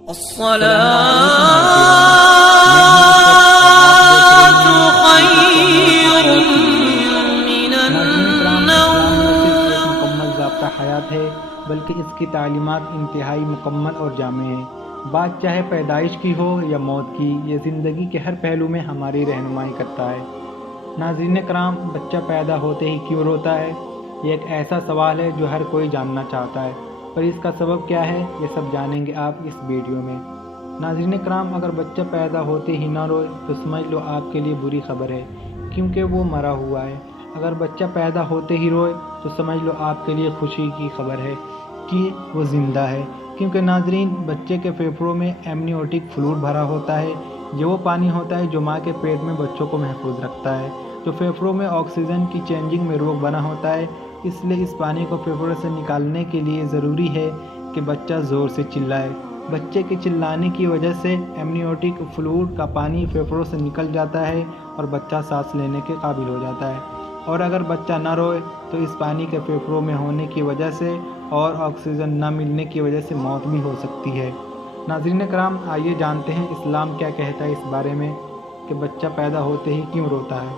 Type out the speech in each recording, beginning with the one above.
مکمل ضابطہ حیات ہے بلکہ اس کی تعلیمات انتہائی مکمل اور جامع ہیں۔ بات چاہے پیدائش کی ہو یا موت کی، یہ زندگی کے ہر پہلو میں ہماری رہنمائی کرتا ہے۔ ناظرین کرام، بچہ پیدا ہوتے ہی کیوں روتا ہے؟ یہ ایک ایسا سوال ہے جو ہر کوئی جاننا چاہتا ہے، پر اس کا سبب کیا ہے یہ سب جانیں گے آپ اس ویڈیو میں۔ ناظرین کرام، اگر بچہ پیدا ہوتے ہی نہ روئے تو سمجھ لو آپ کے لیے بری خبر ہے، کیونکہ وہ مرا ہوا ہے۔ اگر بچہ پیدا ہوتے ہی روئے تو سمجھ لو آپ کے لیے خوشی کی خبر ہے کہ وہ زندہ ہے، کیونکہ ناظرین، بچے کے پھیپھڑوں میں ایمنیوٹک فلوئڈ بھرا ہوتا ہے۔ یہ وہ پانی ہوتا ہے جو ماں کے پیٹ میں بچوں کو محفوظ رکھتا ہے، جو پھیپھڑوں میں آکسیجن کی چینجنگ میں روک بنا ہوتا ہے۔ اس لیے اس پانی کو پھیپھڑوں سے نکالنے کے لیے ضروری ہے کہ بچہ زور سے چلائے۔ بچے کے چلانے کی وجہ سے ایمنیوٹک فلوئڈ کا پانی پھیپھڑوں سے نکل جاتا ہے اور بچہ سانس لینے کے قابل ہو جاتا ہے۔ اور اگر بچہ نہ روئے تو اس پانی کے پھیپھڑوں میں ہونے کی وجہ سے اور آکسیجن نہ ملنے کی وجہ سے موت بھی ہو سکتی ہے۔ ناظرین کرام، آئیے جانتے ہیں اسلام کیا کہتا ہے اس بارے میں کہ بچہ پیدا ہوتے ہی کیوں روتا ہے۔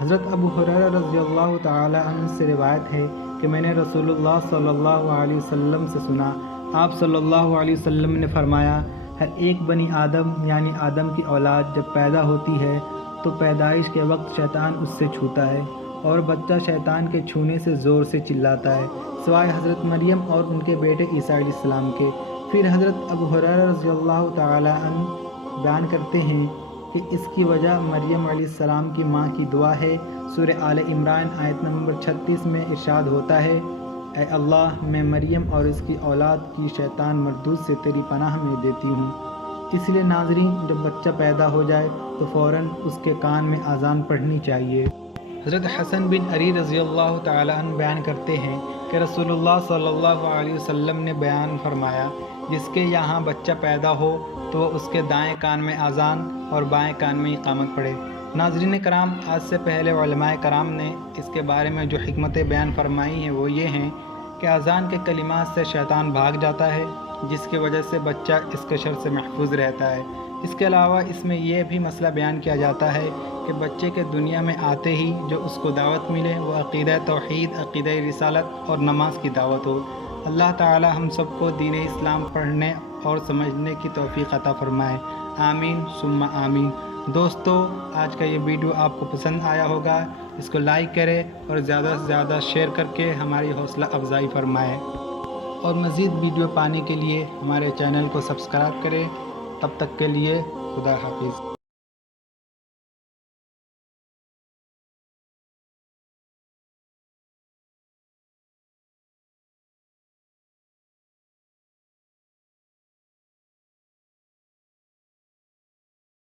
حضرت ابو ہریرہ رضی اللہ تعالی عنہ سے روایت ہے کہ میں نے رسول اللہ صلی اللہ علیہ وسلم سے سنا، آپ صلی اللہ علیہ وسلم نے فرمایا، ہر ایک بنی آدم یعنی آدم کی اولاد جب پیدا ہوتی ہے تو پیدائش کے وقت شیطان اس سے چھوتا ہے اور بچہ شیطان کے چھونے سے زور سے چلاتا ہے، سوائے حضرت مریم اور ان کے بیٹے عیسیٰ علیہ السلام کے۔ پھر حضرت ابو ہریرہ رضی اللہ تعالی عنہ بیان کرتے ہیں کہ اس کی وجہ مریم علیہ السلام کی ماں کی دعا ہے۔ سورہ آل عمران آیت نمبر 36 میں ارشاد ہوتا ہے، اے اللہ، میں مریم اور اس کی اولاد کی شیطان مردود سے تیری پناہ میں دیتی ہوں۔ اس لیے ناظرین، جب بچہ پیدا ہو جائے تو فوراً اس کے کان میں اذان پڑھنی چاہیے۔ حضرت حسن بن علی رضی اللہ تعالی عنہ بیان کرتے ہیں کہ رسول اللہ صلی اللہ علیہ وسلم نے بیان فرمایا، جس کے یہاں بچہ پیدا ہو تو وہ اس کے دائیں کان میں اذان اور بائیں کان میں اقامت پڑھے۔ ناظرین کرام، آج سے پہلے علماء کرام نے اس کے بارے میں جو حکمتیں بیان فرمائی ہیں وہ یہ ہیں کہ اذان کے کلمات سے شیطان بھاگ جاتا ہے، جس کی وجہ سے بچہ اس کے شر سے محفوظ رہتا ہے۔ اس کے علاوہ اس میں یہ بھی مسئلہ بیان کیا جاتا ہے کہ بچے کے دنیا میں آتے ہی جو اس کو دعوت ملے وہ عقیدہ توحید، عقیدہ رسالت اور نماز کی دعوت ہو۔ اللہ تعالی ہم سب کو دین اسلام پڑھنے اور سمجھنے کی توفیق عطا فرمائے، آمین ثم آمین۔ دوستو، آج کا یہ ویڈیو آپ کو پسند آیا ہوگا، اس کو لائک کریں اور زیادہ سے زیادہ شیئر کر کے ہماری حوصلہ افزائی فرمائیں، اور مزید ویڈیو پانے کے لیے ہمارے چینل کو سبسکرائب کریں۔ تب تک کے لیے خدا حافظ۔